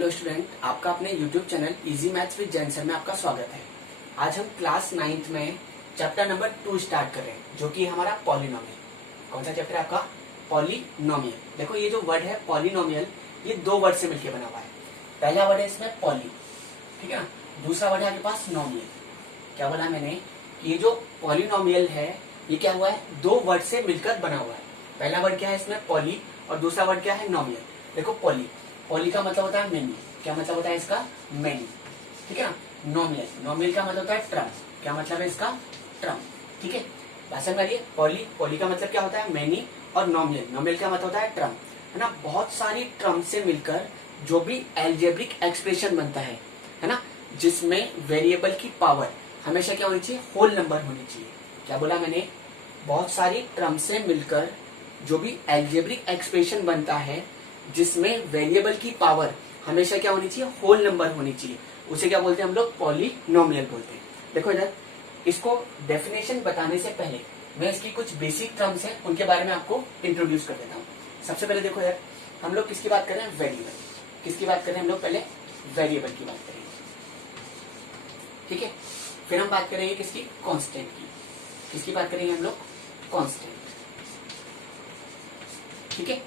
Hello student, आपका अपने YouTube channel easy maths with Jain sir में आपका स्वागत है। आज हम क्लास 9th में चैप्टर नंबर 2 स्टार्ट कर रहे हैं, जो कि हमारा पॉलिनोमियल। कौन सा चैप्टर है आपका? पॉलिनोमियल। देखो, ये जो वर्ड है पॉलिनोमियल, ये दो वर्ड से मिलकर बना हुआ है। पहला वर्ड है इसमें पॉली, ठीक है ना। दूसरा वर्ड है आपके पास नोमियल। क्या बोला मैंने? ये जो पॉलिनोमियल है ये क्या हुआ है? दो वर्ड से मिलकर बना हुआ है। पहला वर्ड क्या है इसमें? पॉली, और दूसरा वर्ड क्या है? नोमियल। देखो, पॉली, पॉली का मतलब होता है मेनी। क्या मतलब होता है इसका? मेनी, ठीक है ना। नोमियल, नोमियल का मतलब होता है ट्रम। क्या मतलब है इसका? ट्रम, ठीक है। बात समझ आ रही है? पॉली, पॉली का मतलब क्या होता है? मेनी, और नोमियल, नोमियल का मतलब होता है ट्रम, है ना। बहुत सारी ट्रम से मिलकर जो भी एल्जेब्रिक एक्सप्रेशन बनता है ना, जिसमें वेरिएबल की पावर हमेशा क्या होनी चाहिए? होल नंबर होनी चाहिए। क्या बोला मैंने? बहुत सारी ट्रम से मिलकर जो भी एल्जेब्रिक एक्सप्रेशन बनता है जिसमें वेरिएबल की पावर हमेशा क्या होनी चाहिए? होल नंबर होनी चाहिए, उसे क्या बोलते हैं हम लोग? पॉलिनोमियल बोलते हैं। देखो इधर, इसको डेफिनेशन बताने से पहले मैं इसकी कुछ बेसिक टर्म्स हैं उनके बारे में आपको इंट्रोड्यूस कर देता हूँ। सबसे पहले देखो यार, हम लोग किसकी बात कर रहे हैं? वेरिएबल। किसकी बात कर रहे हैं हम लोग? पहले वेरिएबल की बात करेंगे, ठीक है। फिर हम बात करेंगे किसकी? कांस्टेंट की। किसकी बात करेंगे हम लोग? कांस्टेंट, ठीक है।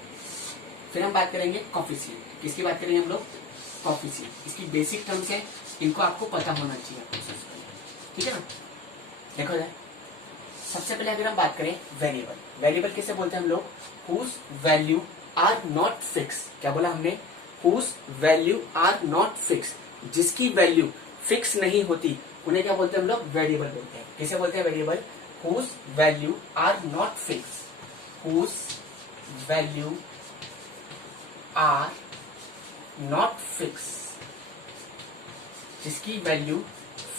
फिर हम बात करेंगे कोफिशिएंट। किसकी बात करेंगे हम लोग? कोफिशिएंट। इसकी बेसिक टर्म्स है, इनको आपको पता होना चाहिए, ठीक है ना। देखो यार, सबसे पहले अगर हम बात करें वेरिएबल, वेरिएबल किसे बोलते हैं हम लोग? Whose value are not fix. क्या बोला हमने? Whose value are not fix, जिसकी वैल्यू फिक्स नहीं होती उन्हें क्या बोलते हैं हम लोग? वेरिएबल बोलते हैं। किसे बोलते हैं? Variable. Whose value are not fix, whose value are not fix, जिसकी वैल्यू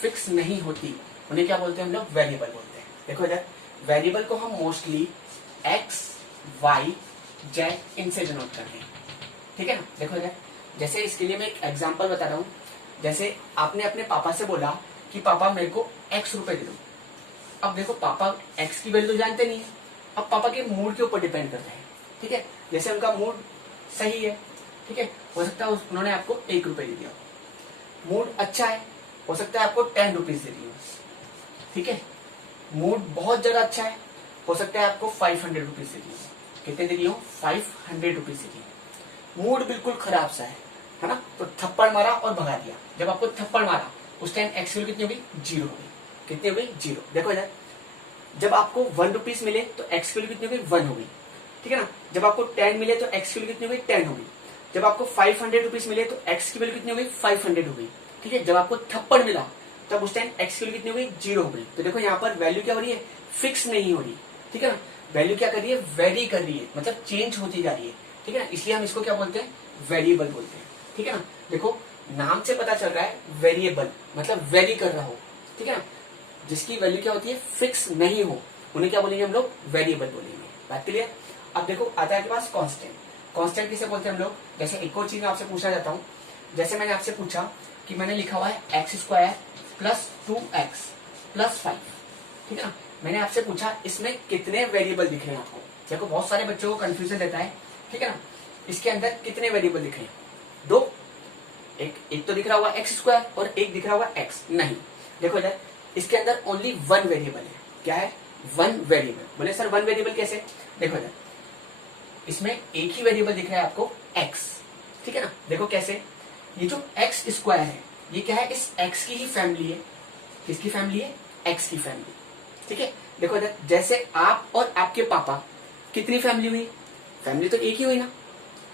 फिक्स नहीं होती उन्हें क्या बोलते हैं हम लोग? वेरिएबल बोलते हैं। देखो इधर, वेरिएबल को हम मोस्टली एक्स, वाई, जेड इनसे डिनोट करते हैं, ठीक है ना। देखो इधर, जैसे इसके लिए मैं एक एग्जांपल बता रहा हूं। जैसे आपने अपने पापा से बोला कि पापा मेरे को x रुपए दे दो। अब देखो, पापा x की वैल्यू तो जानते नहीं है। अब पापा के मूड के ऊपर डिपेंड करता है, ठीक है। जैसे उनका मूड सही है, ठीक है, हो सकता है उन्होंने आपको 1 रुपए दे दिया। मूड अच्छा है, हो सकता है आपको 10 रुपीज दे दिए, ठीक है। मूड बहुत ज्यादा अच्छा है, हो सकता है आपको 500 रुपीज दे दिए। कितने दे दिए? 500 रुपीज दे दिए। मूड बिल्कुल खराब सा है ना, तो थप्पड़ मारा और भगा दिया। जब आपको थप्पड़ मारा उस टाइम एक्स वैल्यू कितनी हो गई? 0 हो गई। कितनी हो गई? 0। देखो यार, जब आपको 1 रुपीज मिले तो एक्स की वैल्यू कितनी हो गई? 1 हो गई, ठीक है ना। जब आपको 10 मिले तो एक्स की वैल्यू कितनी हो गई? 10 हो गई। जब आपको 500 रुपीज मिले तो एक्स की वैल्यू कितनी हो गई? 500 हो गई, ठीक है। जब आपको थप्पड़ मिला तब उस टाइम एक्स की वैल्यू कितनी हो गई? 0 हो गई। तो देखो यहाँ पर वैल्यू क्या हो रही है? फिक्स नहीं हो रही, ठीक है ना। वैल्यू क्या कर रही है? वेरी कर रही है, मतलब चेंज होती जा रही है, ठीक है ना। इसलिए हम इसको क्या बोलते हैं? वेरिएबल बोलते हैं, ठीक है ना। देखो, नाम से पता चल रहा है वेरिएबल मतलब वेरी कर रहा हो, ठीक है ना। जिसकी वैल्यू क्या होती है? फिक्स नहीं हो, उन्हें क्या बोलेंगे हम लोग? वेरिएबल बोलेंगे। बात क्लियर? अब देखो, आता है आपके पास कांस्टेंट। कांस्टेंट किसे बोलते हैं हम लोग? जैसे एक और चीज मैं आपसे पूछना चाहता हूँ। जैसे मैंने आपसे पूछा कि मैंने लिखा हुआ है x² प्लस 2x प्लस 5, ठीक है ना। मैंने आपसे पूछा इसमें कितने वेरिएबल दिख रहे हैं आपको? देखो, बहुत सारे बच्चों को कंफ्यूजन रहता है, ठीक है ना। इसके अंदर कितने वेरिएबल दिख रहे हैं? 2। एक तो दिख रहा हुआ x² और एक दिख रहा हुआ x। नहीं, देखो इधर, इसके अंदर ओनली 1 वेरिएबल है। क्या है? 1 वेरिएबल। बोले सर 1 वेरिएबल कैसे? देखो इधर, इसमें एक ही वेरिएबल दिख रहा है आपको, x, ठीक है ना। देखो कैसे, ये जो x² है ये क्या है? इस x की ही फैमिली है। किसकी फैमिली है? x की फैमिली, ठीक है। देखो इधर, जैसे आप और आपके पापा, कितनी फैमिली हुई? फैमिली तो एक ही हुई ना,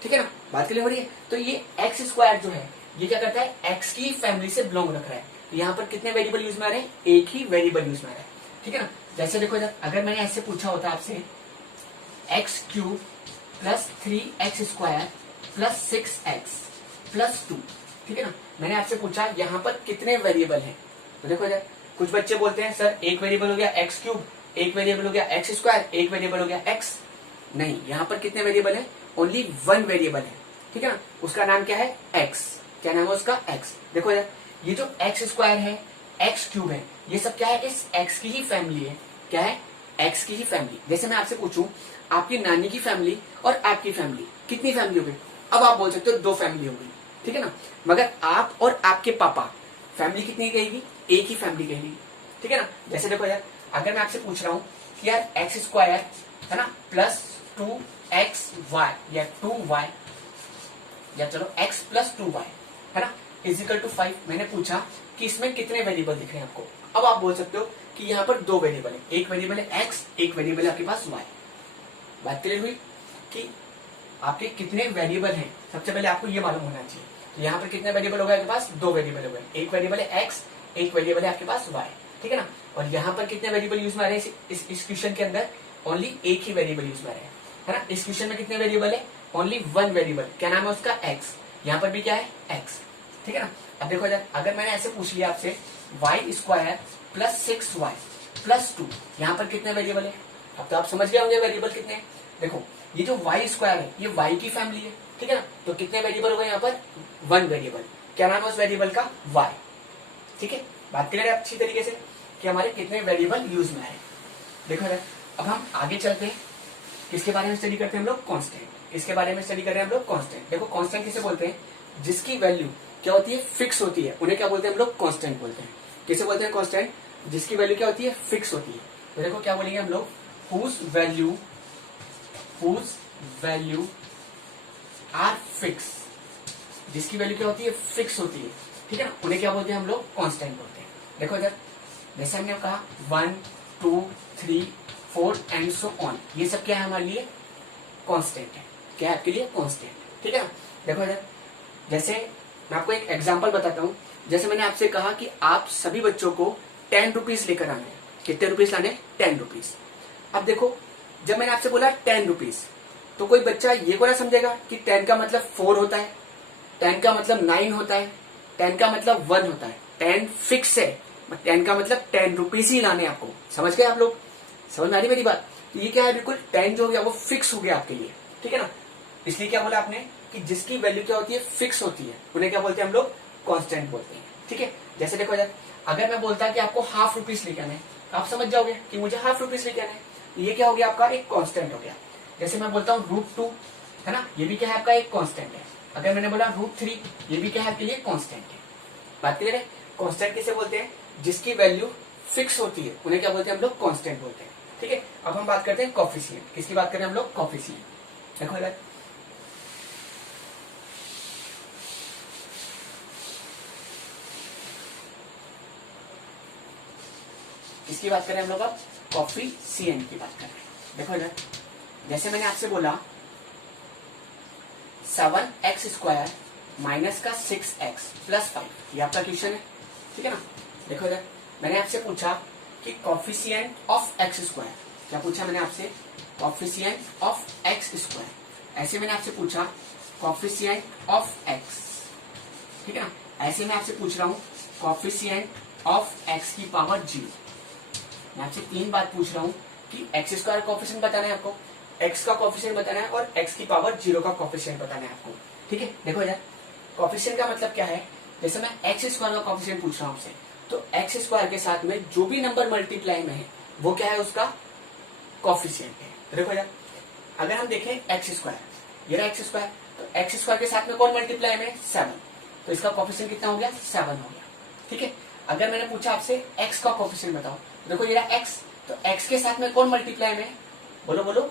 ठीक है ना। बात क्लियर हो रही है? तो ये x² जो है ये क्या करता है? x की फैमिली से बिलोंग रख रहा है। तो यहाँ पर कितने वेरिएबल यूज में आ रहे हैं? एक ही वेरिएबल यूज में आ रहा है, ठीक है ना। जैसे देखो इधर, अगर मैंने ऐसे पूछा होता आपसे x³ plus 3x² plus 6x plus 2, ठीक है ना। मैंने आपसे पूछा यहाँ पर कितने वेरिएबल हैं? तो देखो इधर, कुछ बच्चे बोलते हैं सर एक वेरिएबल हो गया x³, एक वेरिएबल हो गया x², एक वेरिएबल हो गया x। नहीं, यहाँ पर कितने वेरिएबल है? ओनली 1 वेरिएबल है, ठीक है ना। उसका नाम क्या है? x। क्या नाम है उसका? x। देखो यार, ये जो x² है, x³ है, ये सब क्या है? इस x की ही फैमिली है। क्या है? x की ही फैमिली। जैसे मैं आपसे पूछूं आपकी नानी की फैमिली और आपकी फैमिली, कितनी फैमिली हो गई? अब आप बोल सकते हो 2 फैमिली हो गई, ठीक है ना। मगर आप और आपके पापा फैमिली कितनी कहेगी, एक ही फैमिली कहेगी, ठीक है ना। जैसे देखो यार, अगर मैं आपसे पूछ रहा हूँ कि यार एक्स स्क्वायर है ना प्लस 2xy या 2y या चलो x प्लस 2y है ना इजिकल टू 5, मैंने पूछा कि इसमें कितने वेरिएबल दिख रहे हैं आपको। अब आप बोल सकते हो कि यहाँ पर दो वेरिएबल है, एक वेरिएबल है x, एक वेरिएबल है आपके पास y। बात क्लियर हुई कि आपके कितने वेरिएबल हैं। सबसे पहले आपको ये मालूम होना चाहिए। तो यहाँ पर कितने वेरिएबल हो गए आपके पास, दो वेरिएबल हो गए, एक वेरिएबल है x, एक वेरिएबल है आपके पास y, ठीक है ना। और यहाँ पर कितने वेरिएबल यूज में आ रहे हैं इस क्वेश्चन के अंदर, ओनली एक ही वेरिएबल यूज में आ रहे हैं, है ना। इस क्वेश्चन में कितने वेरिएबल है, ओनली वन वेरिएबल, क्या नाम है उसका, x। यहाँ पर भी क्या है, x, ठीक है ना। अब देखो यार, अगर मैंने ऐसे पूछ लिया आपसे Y square plus 6y plus 2, यहाँ पर कितने वेरिएबल है। अब तो आप समझ गए होंगे वेरिएबल कितने हैं। देखो ये जो वाई स्क्वायर है ये वाई की फैमिली है, ठीक है ना। तो कितने वेरिएबल हो गए यहाँ पर, वन वेरिएबल, क्या नाम है उस वेरिएबल का, वाई, ठीक है। बात क्लियर है अच्छी तरीके से कि हमारे कितने वेरिएबल यूज में आए। देखो यार, अब हम आगे चलते हैं, किसके बारे में स्टडी करते हैं हम लोग, कांस्टेंट। इसके बारे में स्टडी कर रहे हैं हम लोग कांस्टेंट। देखो कांस्टेंट किसे बोलते हैं, जिसकी वैल्यू क्या होती है, फिक्स होती है, उन्हें क्या बोलते हैं हम लोग, कांस्टेंट बोलते हैं। किसे बोलते हैं कांस्टेंट, जिसकी वैल्यू क्या होती है, फिक्स होती है। तो देखो क्या बोलेंगे हम लोग, whose वैल्यू आर फिक्स, जिसकी वैल्यू क्या होती है, फिक्स होती है, ठीक है ना, उन्हें क्या बोलते हैं हम लोग, कांस्टेंट बोलते हैं। देखो इधर जैसे हमने कहा 1 2 3 4 एंड सो ऑन, ये सब क्या है हमारे लिए, कांस्टेंट है, क्या है आपके लिए, कांस्टेंट, ठीक है ना। देखो इधर जैसे मैं आपको एक एग्जांपल बताता हूँ। जैसे मैंने आपसे कहा कि आप सभी बच्चों को 10 रुपीज लेकर आने हैं, कितने रुपीज लाने, 10 रुपीज। अब देखो जब मैंने आपसे बोला 10 रुपीज, तो कोई बच्चा ये को ना समझेगा कि 10 का मतलब 4 होता है, 10 का मतलब 9 होता है, 10 का मतलब 1 होता है। 10 फिक्स है, 10 का मतलब 10 रुपीज ही लाने आपको। समझ गए आप लोग, समझ में आ रही मेरी बात। तो ये क्या है, बिल्कुल 10 जो हो गया वो फिक्स हो गया आपके लिए, ठीक है ना। इसलिए क्या बोला आपने कि जिसकी वैल्यू क्या होती है, फिक्स होती है, उन्हें क्या बोलते हैं हम लोग, कांस्टेंट बोलते हैं, ठीक है। जैसे देखो अगर मैं बोलता कि आपको हाफ रुपीज लेके आना है, आप समझ जाओगे कि मुझे हाफ रुपीज लेके आना है, ये क्या हो गया आपका, एक कांस्टेंट हो गया। जैसे मैं बोलता हूँ √2 है ना, ये भी क्या है आपका एक कांस्टेंट है। अगर मैंने बोला √3, ये भी क्या है आपके लिए, कांस्टेंट है। बात क्लियर है। कांस्टेंट किसे बोलते हैं, जिसकी वैल्यू फिक्स होती है, उन्हें क्या बोलते हैं हम लोग, कांस्टेंट बोलते हैं, ठीक है। अब हम बात करते हैं कोफिशिएंट। किसकी बात करें हम लोग, कोफिशिएंट। देखो इधर किसकी बात करें हम लोग, अब कोफिशिएंट की बात कर रहे हैं। देखो इधर जैसे मैंने आपसे बोला 7x² माइनस का 6x प्लस 5, ये आपका क्वेश्चन है, ठीक है ना। देखो इधर मैंने आपसे पूछा कि कोफिशिएंट ऑफ x², क्या पूछा मैंने आपसे, कोफिशिएंट ऑफ x²। ऐसे मैंने आपसे पूछा कोफिशिएंट ऑफ x, ठीक है ना। ऐसे मैं आपसे पूछ रहा हूँ कोफिशिएंट ऑफ x की पावर 0। मैं आपसे 3 बात पूछ रहा हूँ कि x² कोफिशिएंट बताना है आपको, x का कोफिशिएंट बताना है और x की पावर 0 का कोफिशिएंट बताना है आपको, ठीक है। देखो यार कोफिशिएंट का मतलब क्या है, जैसे मैं x² का कोफिशिएंट पूछ रहा हूँ आपसे, तो x² के साथ में जो भी नंबर मल्टीप्लाई में है वो क्या है, उसका कोफिशिएंट है। तो देखो यार अगर हम देखें x², ये रहा x², तो x² के साथ में कौन मल्टीप्लाई में, 7, तो इसका कोफिशिएंट कितना हो गया, 7 हो गया, ठीक है। अगर मैंने पूछा आपसे x का कोफिशिएंट बताओ, देखो ये रहा x, तो x के साथ में कौन मल्टीप्लाई में, बोलो बोलो,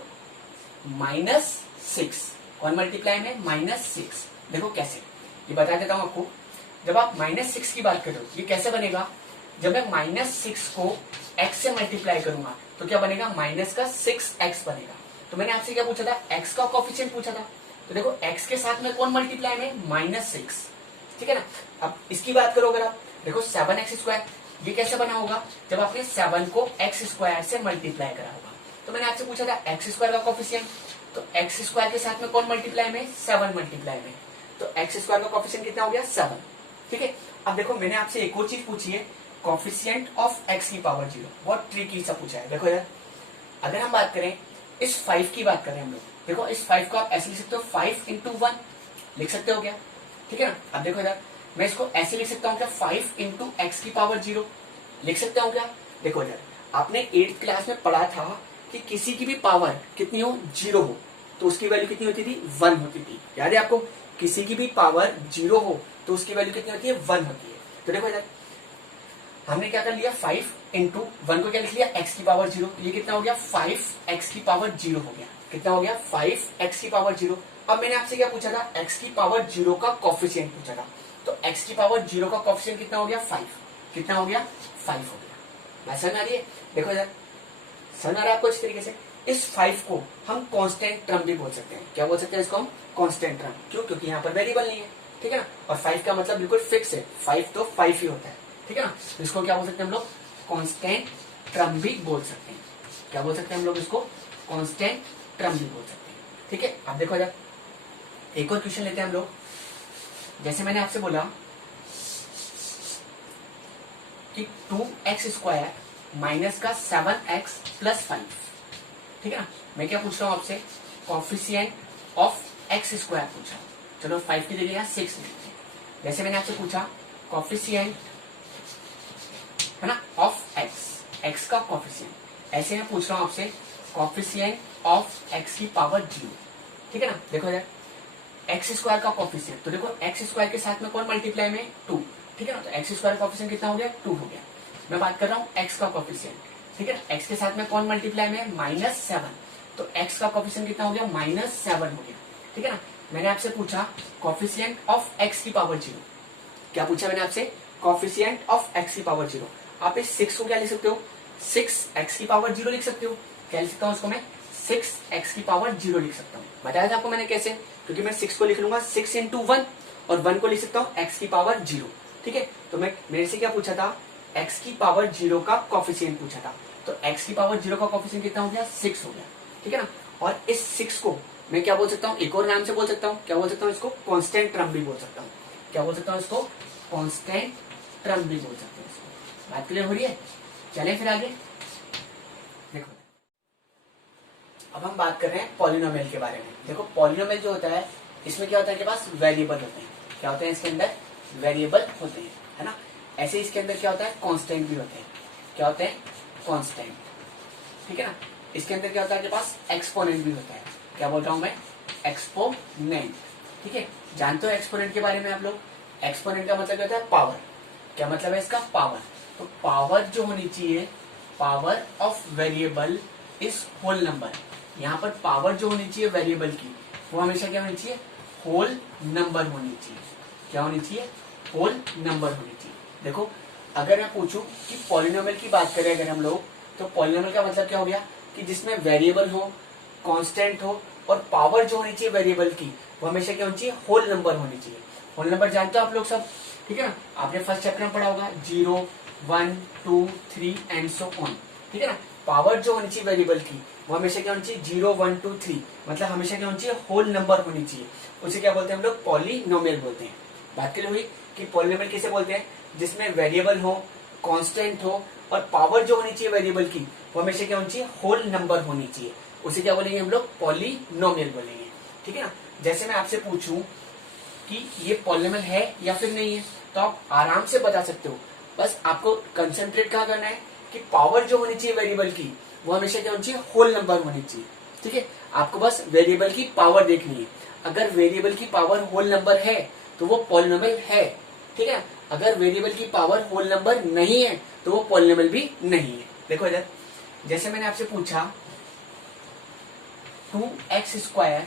-6, कौन मल्टीप्लाई में, -6। देखो कैसे, ये बता देता हूं आपको। जब आप -6 की बात करो, ये कैसे बनेगा, जब मैं -6 को x से मल्टीप्लाई करूंगा तो क्या बनेगा, माइनस का 6x बनेगा। तो मैंने आपसे क्या पूछा था, x का कोफिशिएंट पूछा था, तो देखो x के साथ में कौन मल्टीप्लाई में, -6, ठीक है ना। अब इसकी बात करो अगर आप, देखो 7x², ये कैसे बना होगा, जब आपने 7 को x² से मल्टीप्लाई करा होगा। तो मैंने आपसे पूछा था x² का कोफिशिएंट, तो x² के साथ में कौन मल्टीप्लाई में, 7 मल्टीप्लाई में, तो x² का कोफिशिएंट कितना हो गया, 7, ठीक है। अब देखो मैंने आपसे एक और चीज पूछी है, कोफिशिएंट ऑफ x की पावर 0, बहुत ट्रिकी सा पूछा है। देखो यार अगर हम बात करें इस 5 की बात करें हम लोग, देखो इस 5 को आप ऐसे लिख सकते हो, 5 × 1 लिख सकते हो क्या, ठीक है ना। अब देखो यार मैं इसको ऐसे लिख सकता हूँ क्या, 5 × x की पावर 0 लिख सकता हूँ क्या। देखो यार आपने 8th क्लास में पढ़ा था कि किसी की भी पावर कितनी हो, 0 हो, तो उसकी वैल्यू कितनी होती थी, 1 होती थी। याद है आपको, किसी की भी पावर 0 हो तो उसकी वैल्यू कितनी होती है, 1 होती है। तो देखो इधर हमने क्या कर लिया, 5 इंटू 1 को क्या लिख लिया, x की पावर 0। ये कितना हो गया, 5x की पावर 0 हो गया। कितना हो गया, 5x की पावर 0। अब मैंने आपसे क्या पूछा था, x की पावर 0 का कॉफिशिएंट पूछा था। तो x की पावर 0 का कॉफिशिएंट कितना हो गया, 5। कितना हो गया, 5 हो गया। बात समझ आ रही है? देखो इधर समझ आ रहा है आपको इस तरीके से। इस 5 को हम कांस्टेंट टर्म भी बोल सकते हैं। क्या बोल सकते हैं इसको हम, कांस्टेंट टर्म। क्यों, क्योंकि यहाँ पर वेरिएबल नहीं है, ठीक है ना। और 5 का मतलब बिल्कुल फिक्स है, 5 तो 5 ही होता है, ठीक है ना। इसको क्या बोल सकते हैं हम लोग, कांस्टेंट टर्म भी बोल सकते हैं। क्या बोल सकते हैं हम लोग इसको, कांस्टेंट टर्म भी बोल सकते हैं, ठीक है। अब देखो इधर एक और क्वेश्चन लेते हैं हम लोग। जैसे मैंने आपसे बोला कि 2x² माइनस का 7x प्लस 5, ठीक है ना। मैं क्या पूछ रहा हूं आपसे, कॉफिशिएंट ऑफ x² पूछा। चलो 5 की जगह यहाँ 6 लिखते हैं। जैसे मैंने आपसे पूछा कॉफिशिएंट है ना ऑफ x का कॉफिशिएंट, ऐसे मैं पूछ रहा हूं आपसे कॉफिशिएंट ऑफ x की पावर 0, ठीक है ना। देखो इधर x² का कॉफिशिएंट, तो देखो x² के साथ में कौन मल्टीप्लाई में, 2, ठीक है ना। तो x² कॉफिशिएंट कितना हो गया, 2 हो गया। मैं बात कर रहा हूँ x का कॉफिशिएंट, ठीक है ना। x के साथ में कौन मल्टीप्लाई में, -7, तो x का कॉफिशिएंट कितना हो गया, -7 हो गया, ठीक है ना। मैंने आपसे पूछा कॉफिशिएंट ऑफ x की पावर 0। क्या पूछा मैंने आपसे, कॉफिशिएंट ऑफ x की पावर 0। आप इस 6 को क्या लिख सकते हो, 6x की पावर 0 लिख सकते हो। क्या लिख सकता हूँ उसको मैं, 6x की पावर 0 लिख सकता हूँ। बताया था आपको मैंने कैसे, क्योंकि मैं 6 को लिख लूंगा 6 इंटू 1 और 1 को लिख सकता हूँ x की पावर 0, ठीक है। तो मैं मेरे से क्या पूछा था, x की पावर 0 का कॉफिशिएंट पूछा था। तो x की पावर 0 का कॉफिशिएंट कितना हो गया, 6 हो गया, ठीक है ना। और इस 6 को मैं क्या बोल सकता हूँ, एक और नाम से बोल सकता हूँ। क्या बोल सकता हूँ इसको, कांस्टेंट टर्म भी बोल सकता हूँ। क्या बोल सकता हूँ इसको, कांस्टेंट टर्म भी बोल सकते हैं इसको। बात क्लियर हो रही है? चलें फिर आगे। देखो अब हम बात कर रहे हैं पॉलिनोमियल के बारे में। देखो पॉलिनोमियल जो होता है, इसमें क्या होता है, के पास वेरिएबल होते हैं। क्या होते हैं इसके अंदर, वेरिएबल होते हैं, है ना। ऐसे इसके अंदर क्या होता है, कांस्टेंट भी होते हैं। क्या होते हैं, कांस्टेंट, ठीक है ना। इसके अंदर क्या होता है, के पास एक्सपोनेंट भी होता है। क्या बोल रहा हूं मैं, एक्सपोनेंट, ठीक है। जानते हो एक्सपोनेंट के बारे में आप लोग, एक्सपोनेंट का मतलब क्या होता है, पावर। क्या मतलब है इसका, पावर। तो पावर जो होनी चाहिए, power of variable is whole number. यहाँ पर पावर जो होनी चाहिए वेरिएबल की, वो हमेशा क्या होनी चाहिए, होल नंबर होनी चाहिए। क्या होनी चाहिए, होल नंबर होनी चाहिए। देखो अगर मैं पूछूं कि पॉलिनोमियल की बात करें अगर हम लोग, तो पॉलिनोमियल का मतलब क्या हो गया, कि जिसमें वेरिएबल हो, कांस्टेंट हो, और पावर जो होनी चाहिए वेरिएबल की, वो हमेशा क्या होनी चाहिए, होल नंबर होनी चाहिए। होल नंबर जानते हो आप लोग सब, ठीक है ना। आपने फर्स्ट चैप्टर में पढ़ा होगा 0, 1, 2, 3 एंड सो ऑन, ठीक है ना। पावर जो होनी चाहिए वेरिएबल की, वो हमेशा क्या होनी चाहिए, 0, 1, 2, 3, मतलब हमेशा क्या होनी चाहिए, होल नंबर होनी चाहिए। उसे क्या बोलते हैं हम लोग, पॉलिनोमियल बोलते हैं। बात करें हुई कि पॉलिनोमियल किसे बोलते हैं, जिसमें वेरिएबल हो, कांस्टेंट हो, और पावर जो होनी चाहिए वेरिएबल की, वो हमेशा क्या होनी चाहिए, होल नंबर होनी चाहिए। उसे क्या बोलेंगे हम लोग, पॉलिनोमियल बोलेंगे, ठीक है ना। जैसे मैं आपसे पूछूं कि ये पॉलिनोमियल है या फिर नहीं है, तो आप आराम से बता सकते हो। बस आपको कंसंट्रेट क्या करना है, कि पावर जो होनी चाहिए वेरिएबल की, वो हमेशा क्या होनी चाहिए, होल नंबर होनी चाहिए, ठीक है। आपको बस वेरिएबल की पावर देखनी है। अगर वेरिएबल की पावर होल नंबर है तो वो पॉलिनोमियल है, ठीक है। अगर वेरिएबल की पावर होल नंबर नहीं है तो वो पॉलिनोमियल भी नहीं है। देखो इधर जैसे मैंने आपसे पूछा 2x²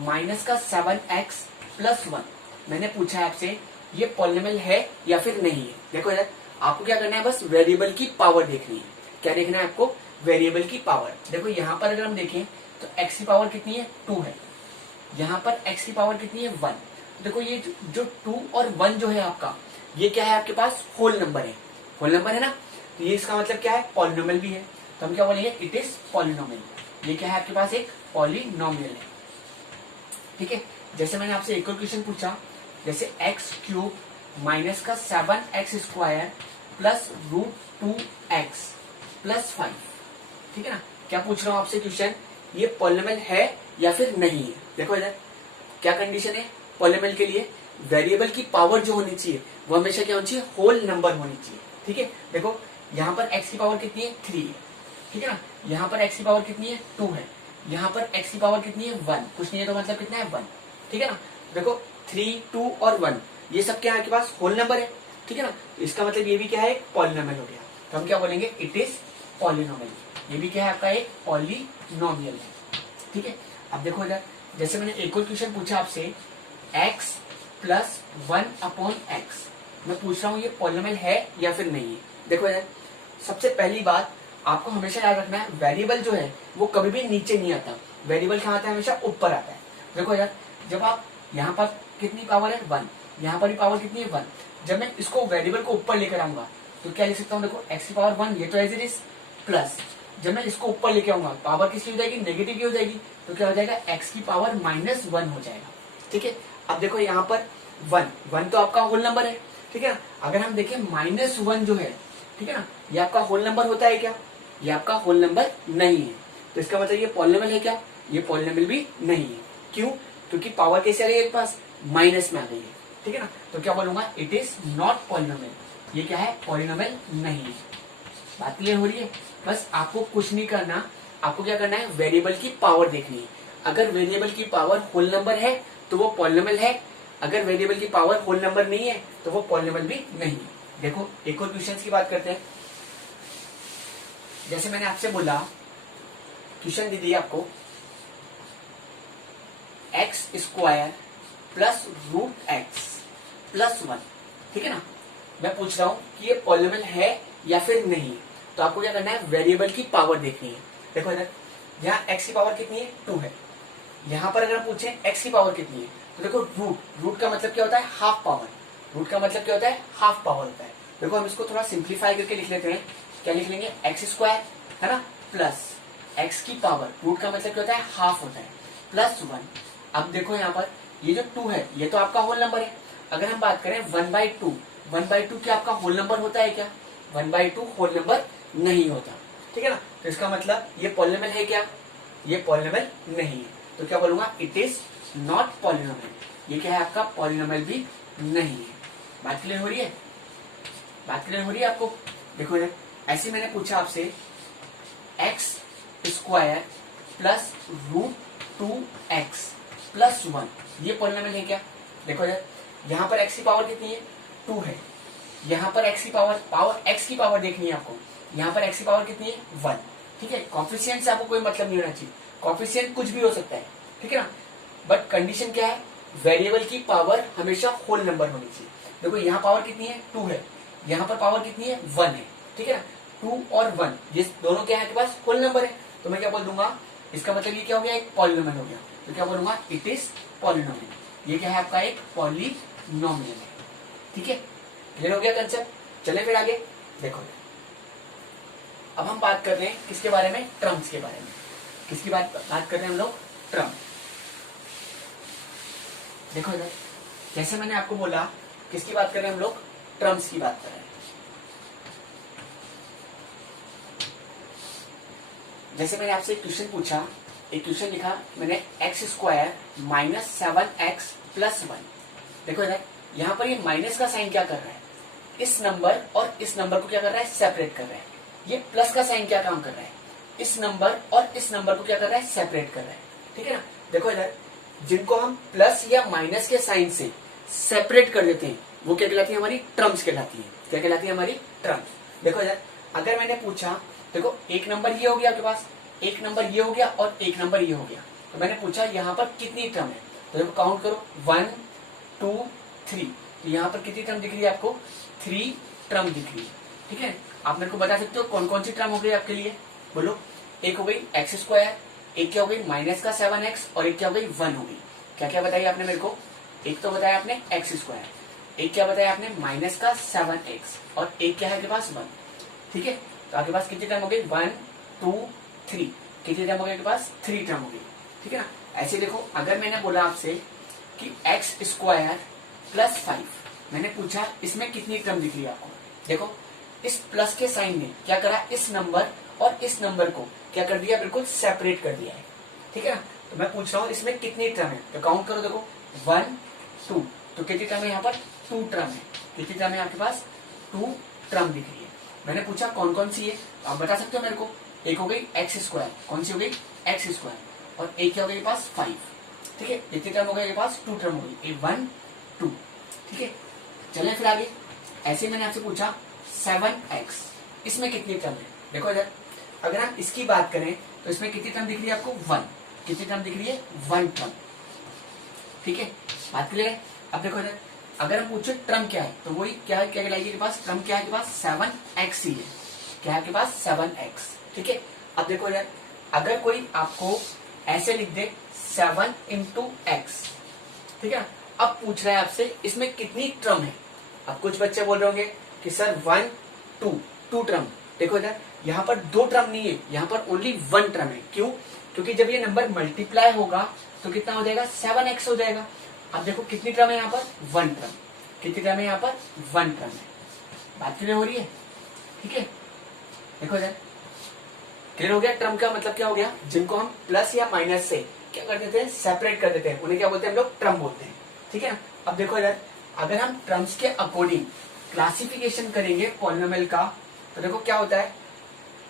माइनस का 7x प्लस 1, मैंने पूछा है आपसे ये पॉलिनोमियल है या फिर नहीं है। देखो इधर आपको क्या करना है, बस वेरिएबल की पावर देखनी है। क्या देखना है आपको, वेरिएबल की पावर। देखो यहाँ पर अगर हम देखें तो x की पावर कितनी है, 2 है। यहाँ पर x की पावर कितनी है, 1। देखो ये जो 2 और 1 जो है आपका, ये क्या है आपके पास, होल नंबर है। होल नंबर है ना, तो ये इसका मतलब क्या है, पॉलिनोमियल भी है। तो हम क्या बोलेंगे, इट इज पॉलिनोमियल। ये क्या है आपके पास, एक पॉलिनोमियल है, ठीक है। जैसे मैंने आपसे एक और क्वेश्चन पूछा, जैसे x³ माइनस का 7x² प्लस √2x प्लस 5, ठीक है ना। क्या पूछ रहा हूं आपसे क्वेश्चन, ये पॉलिनोमियल है या फिर नहीं है। देखो इधर क्या कंडीशन है पॉलिनोमियल के लिए, वेरिएबल की पावर जो होनी चाहिए वो हमेशा क्या होनी चाहिए, होल नंबर होनी चाहिए, ठीक है। देखो यहाँ पर x की पावर कितनी है, 3 है, ठीक है ना। यहाँ पर x की पावर कितनी है, 2 है। यहाँ पर x की पावर कितनी है 1, कुछ नहीं है तो मतलब कितना है 1, ठीक है ना। देखो 3, 2 और 1 ये सब क्या है आपके पास होल नंबर है, ठीक है ना। तो इसका मतलब ये भी क्या है एक पॉलिनोमियल हो गया, तो हम क्या बोलेंगे इट इज पॉलिनोमियल। ये भी क्या है आपका एक पॉलिनोमियल है, ठीक है। अब देखो इधर जैसे मैंने एक और क्वेश्चन पूछा आपसे x प्लस 1/x, मैं पूछ रहा हूँ ये पॉलिनोमियल है या फिर नहीं है। देखो इधर सबसे पहली बात आपको हमेशा याद रखना है, वेरिएबल जो है वो कभी भी नीचे नहीं आता, वेरिएबल कहाँ आता है हमेशा ऊपर आता है। देखो यार जब आप यहाँ पर कितनी पावर है 1, यहाँ पर भी पावर कितनी है 1, जब मैं इसको वेरिएबल को ऊपर लेकर आऊंगा तो क्या लिख सकता हूँ, देखो x की पावर 1 ये तो एज इट इज, प्लस जब मैं इसको ऊपर लेके आऊंगा पावर किसकी हो जाएगी नेगेटिव की हो जाएगी, तो क्या हो जाएगा x की पावर -1 हो जाएगा, ठीक है। अब देखो यहाँ पर 1 तो आपका होल नंबर है, ठीक है ना। अगर हम देखें -1 जो है, ठीक है ना, ये आपका होल नंबर होता है क्या, ये आपका होल नंबर नहीं है, तो इसका मतलब ये पॉलिनोमियल है क्या, ये पॉलिनोमियल भी नहीं है। क्यों, क्योंकि पावर कैसे आ गई एक पास माइनस में आ गई है, ठीक है ना। तो क्या बोलूंगा इट इज नॉट पॉलिनोमियल, ये क्या है पॉलिनोमियल नहीं है। बात क्लियर हो रही है। बस आपको कुछ नहीं करना, आपको क्या करना है वेरिएबल की पावर देखनी है। अगर वेरिएबल की पावर होल नंबर है तो वो पॉलिनोमियल है, अगर वेरिएबल की पावर होल नंबर नहीं है तो वो पॉलिनोमियल भी नहीं है। देखो एक और क्वेश्चन की बात करते हैं। जैसे मैंने आपसे बोला क्वेश्चन दे दिया आपको x² प्लस √x प्लस 1, ठीक है ना। मैं पूछ रहा हूं कि ये पॉलिनोमियल है या फिर नहीं, तो आपको क्या करना है वेरिएबल की पावर देखनी है। देखो इधर यहाँ x की पावर कितनी है 2 है, यहाँ पर अगर पूछे x की पावर कितनी है तो देखो रूट का मतलब क्या होता है हाफ पावर, रूट का मतलब क्या होता है हाफ पावर होता है। देखो हम इसको थोड़ा सिंप्लीफाई करके लिख लेते हैं, क्या लिख लेंगे x² है ना प्लस x की पावर, रूट का मतलब क्या होता है हाफ होता है, प्लस 1। अब देखो यहाँ पर ये जो 2 है ये तो आपका होल नंबर है। अगर हम बात करें 1/2 क्या आपका होल नंबर होता है क्या, 1/2 होल नंबर नहीं होता, ठीक है ना। तो इसका मतलब ये पॉलिनोमियल है क्या, ये पॉलिनोमियल नहीं है, तो क्या बोलूंगा इट इज नॉट पॉलिनोमियल। ये क्या है आपका पॉलिनोमियल भी नहीं है। बात क्लियर हो रही है, बात क्लियर हो रही है आपको। देखो इधर ऐसे मैंने पूछा आपसे x² प्लस √2x प्लस 1, ये पॉलिनोमियल है क्या। देखो इधर यहाँ पर x की पावर कितनी है 2 है, यहाँ पर x की पावर देखनी है आपको, यहाँ पर x की पावर कितनी है 1, ठीक है। कॉफिशिएंट से आपको कोई मतलब नहीं होना चाहिए, कॉफिशिएंट कुछ भी हो सकता है, ठीक है ना। बट कंडीशन क्या है वेरिएबल की पावर हमेशा होल नंबर होनी चाहिए। देखो यहाँ पावर कितनी है 2 है, यहाँ पर पावर कितनी है 1 है, ठीक है ना। 2 और 1 ये दोनों क्या है आपके पास होल नंबर है, तो मैं क्या बोल दूंगा इसका मतलब ये क्या हो गया एक पॉलिनोमियल हो गया, तो क्या बोलूंगा इट इज पॉलिनोमियल। ये क्या है आपका एक पॉलिनोमियल है, ठीक है। क्लियर हो गया कंसेप्ट। चले फिर आगे देखो, अब हम बात कर रहे हैं किसके बारे में, टर्म्स के बारे में। किसकी बात कर रहे हैं हम लोग, टर्म। देखो इधर जैसे मैंने आपको बोला किसकी बात कर रहे हैं हम लोग, टर्म्स की बात कर रहे हैं। जैसे मैंने आपसे एक क्वेश्चन पूछा, एक क्वेश्चन लिखा मैंने x² - 7x प्लस 1। देखो इधर यहाँ पर ये माइनस का साइन क्या कर रहा है, इस नंबर और इस नंबर को क्या कर रहा है सेपरेट कर रहा है। ये प्लस का साइन क्या काम कर रहा है, इस नंबर और इस नंबर को क्या कर रहा है सेपरेट कर रहा है, ठीक है ना। देखो इधर जिनको हम प्लस या माइनस के साइन से सेपरेट कर देते हैं वो क्या कहलाती है हमारी टर्म्स कहलाती है। क्या कहलाती है हमारी टर्म्स। देखो इधर अगर मैंने पूछा, देखो एक नंबर ये हो गया आपके पास, एक नंबर ये हो गया और एक नंबर ये हो गया, तो मैंने पूछा यहाँ पर कितनी टर्म है, तो देखो काउंट करो 1 2 3, तो यहाँ पर कितनी टर्म दिख रही है आपको 3 टर्म दिख रही है, ठीक है। आप मेरे को बता सकते हो कौन कौन सी टर्म हो गई आपके लिए, बोलो। एक हो गई x², एक क्या हो गई -7x और एक क्या हो गई 1 हो गई। क्या क्या बताइए आपने मेरे को, एक तो बताया आपने x², एक क्या बताया आपने -7x और एक क्या है आपके पास 1, ठीक है। तो आपके पास कितनी टर्म हो गई 1 2 3, कितनी टर्म हो गई आपके पास 3 टर्म हो गई, ठीक है ना। ऐसे देखो अगर मैंने बोला आपसे कि x² प्लस 5, मैंने पूछा इसमें कितनी टर्म दिख रही है आपको, देखो इस प्लस के साइन ने क्या करा, इस नंबर और इस नंबर को क्या कर दिया, बिल्कुल सेपरेट कर दिया है, ठीक है ना। तो मैं पूछ रहा हूँ इसमें कितनी टर्म है, तो काउंट करो, देखो 1 2, तो कितनी टर्म है यहाँ पर 2 टर्म है। कितनी टर्म है आपके पास 2 टर्म दिख रही है। मैंने पूछा कौन कौन सी है, आप बता सकते हो मेरे को। एक हो गई x², कौन सी हो गई x², और ए क्या हो गया ये पास 5। ठीक है, इतने टर्म हो गए ये पास, 2 टर्म हो गई, ए 1 2। ठीक है, चलें फिर आगे। ऐसे मैंने आपसे पूछा 7x, इसमें कितनी टर्म है? देखो इधर, अगर हम इसकी बात करें तो इसमें कितनी टर्म दिख रही है आपको? 1। कितनी टर्म दिख रही है? 1 टर्म। ठीक है, बात क्लियर है? अब देखो इधर, अगर हम पूछे टर्म क्या है तो वही क्या है, क्या कहलाएगी? पास टर्म क्या है? पास 7x ही है। क्या है के पास? 7x। ठीक है, अब देखो इधर, अगर कोई आपको ऐसे लिख दे 7 इंटू एक्स, ठीक है, अब पूछ रहा है आपसे इसमें कितनी टर्म है। अब कुछ बच्चे बोल रहे होंगे कि सर 1 2 टर्म। देखो इधर, यहाँ पर 2 टर्म नहीं है, यहाँ पर ओनली 1 टर्म है। क्यों? क्योंकि जब ये नंबर मल्टीप्लाई होगा तो कितना हो जाएगा? 7x हो जाएगा। अब देखो कितनी टर्म है यहाँ पर? 1 टर्म। कितनी टर्म है यहाँ पर? 1 टर्म है। बात क्लियर हो रही है? ठीक है, देखो इधर, क्लियर हो गया? टर्म का मतलब क्या हो गया? जिनको हम प्लस या माइनस से क्या कर देते हैं? सेपरेट कर देते हैं, उन्हें क्या बोलते हैं हम लोग? टर्म बोलते हैं। ठीक है ना? अब देखो इधर, अगर हम टर्म्स के अकॉर्डिंग क्लासिफिकेशन करेंगे पॉलिनोमियल का तो देखो क्या होता है।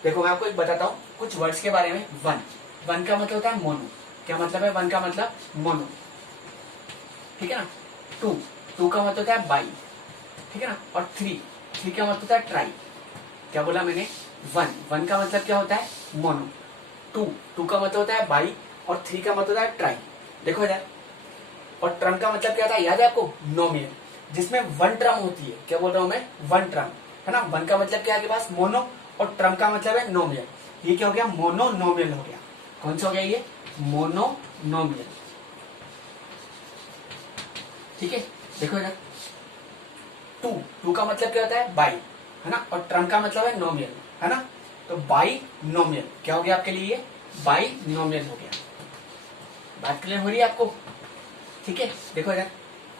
देखो मैं आपको एक बताता हूँ कुछ वर्ड्स के बारे में। 1 का मतलब होता है मोनो। क्या मतलब है 1 का मतलब? मोनो। ठीक है ना? 2 का मतलब होता है बाई। ठीक है ना? और 3 का मतलब होता है ट्राई। क्या बोला मैंने? 1 का मतलब क्या होता है? मोनो। 2 का मतलब होता है बाई और 3 का मतलब होता है ट्राई। देखो इधर, और टर्म का मतलब क्या होता है? याद है आपको? नोमियल, जिसमें 1 टर्म होती है। क्या बोल रहा हूं मैं? 1 टर्म, है ना? 1 का मतलब क्या है आपके पास? मोनो, और टर्म का मतलब है नोमियल। ये क्या हो गया? मोनोनोमियल हो गया। कौन सा हो गया ये? मोनोनोमियल। ठीक है, देखो इधर, 2 का मतलब क्या होता है? बाई, है ना? और टर्म का मतलब है नोमियल, है ना? तो बाई नोमियल क्या हो गया आपके लिए? बाई नोमियल हो गया। बात क्लियर हो रही है आपको? ठीक है, देखो इधर,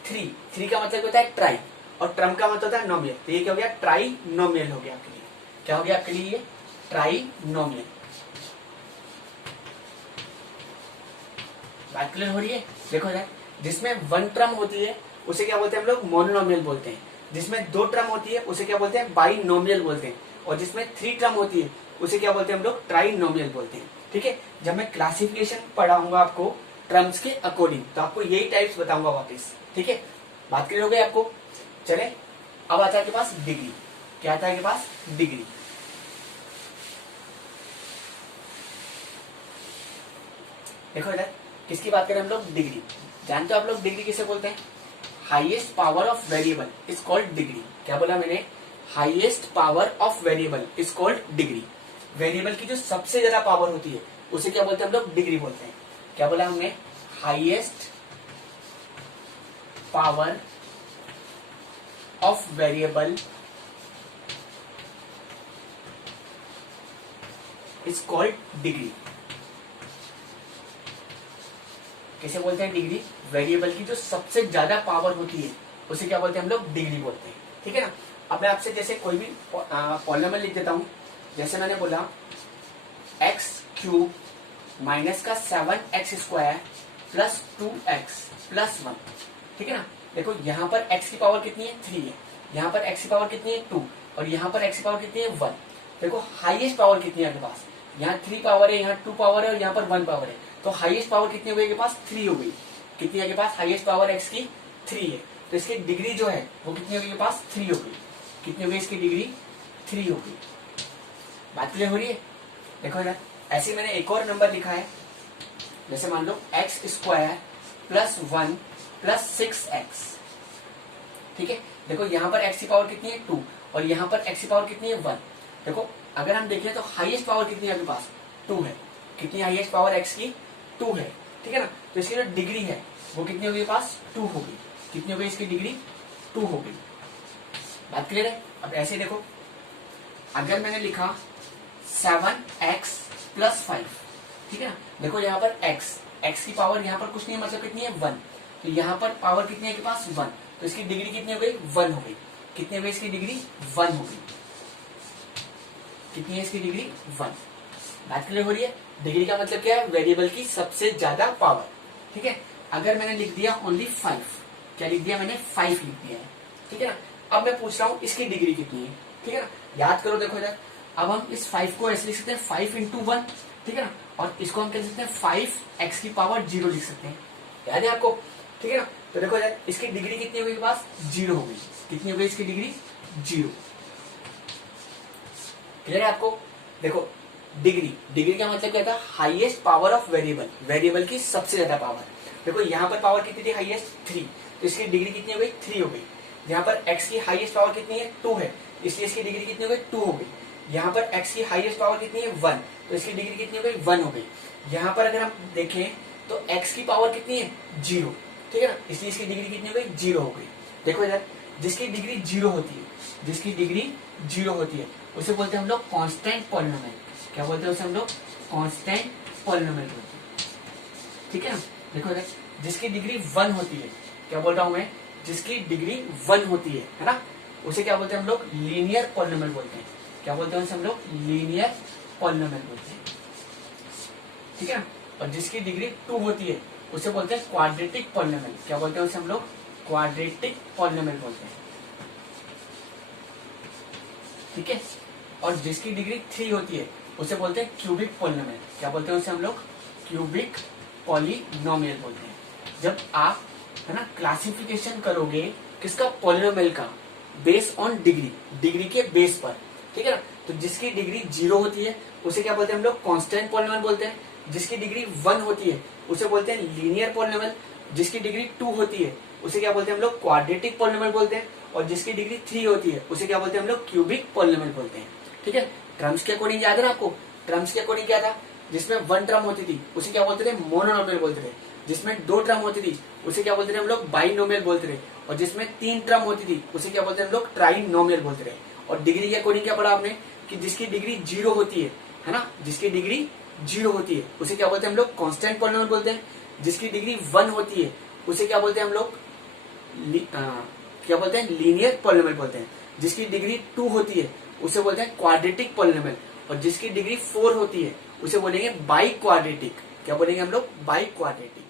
3 का मतलब होता है ट्राई, और टर्म का मतलब होता है नोमियल। तो ये क्या हो गया? ट्राई नोमियल हो गया आपके लिए। क्या हो गया आपके लिए? ये ट्राई नोमियल। बात क्लियर हो रही है? देखो इधर, जिसमें 1 टर्म होती है उसे क्या बोलते हैं हम लोग? मोनोनोमियल बोलते हैं। जिसमें 2 टर्म होती है उसे क्या बोलते हैं? बाई नोमियल बोलते हैं। और जिसमें 3 टर्म होती है उसे क्या बोलते हैं हम लोग? ट्राई नोमियल बोलते हैं। ठीक है, जब मैं क्लासिफिकेशन पढ़ाऊंगा आपको टर्म्स के अकॉर्डिंग तो आपको यही टाइप्स बताऊंगा वापस। ठीक है, बात क्लियर हो गई आपको? चले, अब आता है आपके पास डिग्री। क्या आता है आपके पास? डिग्री। देखो इधर, किसकी बात करें हम लोग? डिग्री। जानते हो आप लोग डिग्री किसे बोलते हैं? Highest power of variable is called degree. क्या बोला मैंने? Highest power of variable is called degree. Variable की जो सबसे ज्यादा पावर होती है उसे क्या बोलते हैं हम लोग? डिग्री बोलते हैं। क्या बोला हमने? Highest power of variable is called degree. कैसे बोलते हैं डिग्री? वेरिएबल की जो सबसे ज्यादा पावर होती है उसे क्या बोलते हैं हम लोग? डिग्री बोलते हैं। ठीक है ना? अब मैं आपसे जैसे कोई भी पॉलिनोमियल लिख देता हूं, जैसे मैंने बोला एक्स क्यूब माइनस का 7x² प्लस 2x प्लस 1। ठीक है ना? देखो यहाँ पर x की पावर कितनी है? 3 है। यहाँ पर x की पावर कितनी है? 2। और यहाँ पर x की पावर कितनी है? 1। देखो हाईएस्ट पावर कितनी है आपके पास? यहाँ 3 पावर है, यहाँ 2 पावर है और यहाँ पर 1 पावर है। तो हाईएस्ट पावर कितनी हो गई आपके पास? 3 हो गई। कितनी है आपके पास? हाईएस्ट पावर x की 3 है। तो इसकी डिग्री जो है वो कितनी हो गई आपके पास? 3 हो गई। कितनी हो गई इसकी डिग्री? 3 हो गई। बात क्लियर हो रही है? देखो इधर, ऐसे मैंने एक और नंबर लिखा है, जैसे मान लो x² प्लस 1 प्लस 6x। ठीक है, देखो यहाँ पर x की पावर कितनी है? 2 और यहाँ पर x की पावर कितनी है? 1। देखो अगर हम देखें तो हाईएस्ट पावर कितनी है आपके पास? 2 है। कितनी हाईएस्ट पावर x की? 2 है। ठीक है ना? तो इसकी जो डिग्री है वो कितनी होगी पास? 2 होगी। कितनी हो गई इसकी डिग्री? 2 हो गई। बात क्लियर है? अब ऐसे देखो, अगर मैंने लिखा 7x प्लस 5, ठीक है ना? देखो यहाँ पर x की पावर यहाँ पर कुछ नहीं, मतलब कितनी है? 1। तो यहाँ पर पावर कितनी है के पास? 1। तो इसकी डिग्री कितनी हो गई? 1 हो गई। कितनी हो गई इसकी डिग्री? 1 हो गई। कितनी है इसकी डिग्री? 1। बात क्लियर हो रही है? डिग्री का मतलब क्या है? वेरिएबल की सबसे ज्यादा पावर। ठीक है, अगर मैंने लिख दिया ओनली 5, क्या लिख दिया मैंने? 5 लिख दिया है। ठीक है ना? अब मैं पूछ रहा हूँ इसकी डिग्री कितनी है। ठीक है ना? याद करो, देखो इधर, अब हम इस 5 को ऐसे लिख सकते हैं 5 इंटू 1। ठीक है ना? और इसको हम कह सकते हैं 5x की पावर 0 लिख सकते हैं। याद है आपको? ठीक है ना। तो देखो यार इसकी डिग्री कितनी हो गई, पास 0 हो गई। कितनी हो गई इसकी डिग्री? 0। क्लियर है आपको? देखो डिग्री का मतलब क्या था? Highest power of variable, variable की सबसे ज्यादा पावर। देखो यहाँ पर पावर कितनी थी हाईएस्ट? 3, तो इसकी डिग्री कितनी हो गई? 3 हो गई। यहाँ पर x की हाईएस्ट पावर कितनी है? 2 है, इसलिए इसकी डिग्री कितनी हो गई? 2 हो गई। यहाँ पर x की हाईएस्ट पावर कितनी है? 1, तो इसकी डिग्री कितनी हो गई? 1 हो गई। यहाँ पर अगर हम देखें तो x की पावर कितनी है? 0, ठीक है ना, इसलिए इसकी डिग्री कितनी हो गई? 0 हो गई। देखो इधर जिसकी डिग्री 0 होती है, जिसकी डिग्री 0 होती है उसे बोलते हैं हम लोग कांस्टेंट पॉलिनोमियल। क्या बोलते हैं उसे हम लोग? कांस्टेंट पॉलिनोमियल बोलते हैं। ठीक है ना। देखो इधर जिसकी डिग्री 1 होती है, क्या बोल रहा हूं मैं? जिसकी डिग्री 1 होती है ना, उसे क्या बोलते हैं हम लोग? लीनियर पॉलिनोमियल बोलते हैं। क्या बोलते हैं उसे हम लोग? लीनियर पॉलिनोमियल बोलते हैं। ठीक है ना। और जिसकी डिग्री 2 होती है उसे बोलते हैं क्वाड्रेटिक पॉलिनोमियल। क्या बोलते हैं उसे हम लोग? क्वाड्रेटिक पॉलिनोमियल बोलते हैं। ठीक है। और जिसकी डिग्री 3 होती है उसे बोलते हैं क्यूबिक पॉलिनोमियल। क्या बोलते हैं उसे हम लोग? क्यूबिक पॉलिनोमियल बोलते हैं। जब आप है ना क्लासिफिकेशन करोगे किसका? पॉलिनोमियल का, बेस ऑन डिग्री, डिग्री के बेस पर। ठीक है ना। तो जिसकी डिग्री 0 होती है उसे क्या बोलते हैं हम लोग? कांस्टेंट पॉलिनोमियल बोलते हैं। जिसकी डिग्री 1 होती है उसे बोलते हैं लीनियर पॉलिनोमियल। जिसकी डिग्री 2 होती है उसे क्या बोलते हैं हम लोग? क्वाड्रेटिक पॉलिनोमियल बोलते हैं। और जिसकी डिग्री 3 होती है उसे क्या बोलते हैं हम लोग? क्यूबिक पॉलिनोमियल बोलते हैं। ठीक है। टर्म्स के अकॉर्डिंग याद है ना आपको? टर्म्स के अकॉर्डिंग क्या था? जिसमें 1 टर्म होती थी उसे क्या बोलते थे? मोनोनोमियल बोलते थे। जिसमें 2 टर्म होती थी उसे क्या बोलते थे हम लोग? बाइनोमियल बोलते थे। और जिसमें 3 टर्म होती थी उसे क्या बोलते थे हम लोग? ट्राइनोमियल बोलते थे। और डिग्री के अकॉर्डिंग क्या पढ़ा आपने? कि जिसकी डिग्री 0 होती है ना, जिसकी डिग्री 0 होती है उसे क्या बोलते हैं हम लोग? कांस्टेंट पॉलिनोमियल बोलते हैं। जिसकी डिग्री 1 होती है उसे क्या बोलते हैं हम लोग? क्या बोलते हैं? लीनियर पॉलिनोमियल बोलते हैं। जिसकी डिग्री 2 होती है उसे बोलते हैं क्वाड्रेटिक पॉलिनोमियल। और जिसकी डिग्री 4 होती है उसे बोलेंगे बाई क्वाड्रेटिक। क्या बोलेंगे हम लोग? By quadratic.